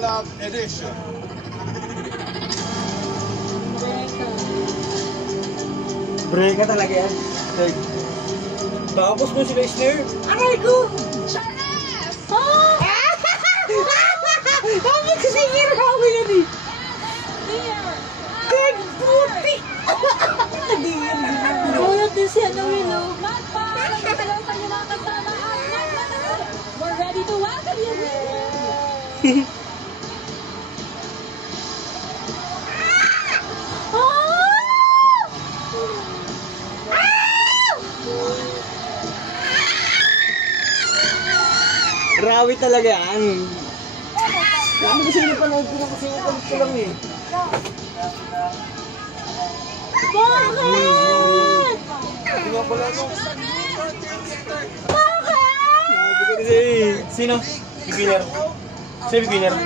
Collab Edition. Breka talaga yan. Tapos mo sila snare. Aray ko! Charles! Bakit kasi hirawi yan eh? Keg puti! Nagulot din siya na Willow. Magpaalam na kayo sa inyo mga kasama at we're ready to welcome you. Rawi talaga yan. Kami kasi napanood ko na kasi ulit ko lang eh. Bakit? Hindi nga pala no. Bakit? Sino? Beginner. Sino beginner?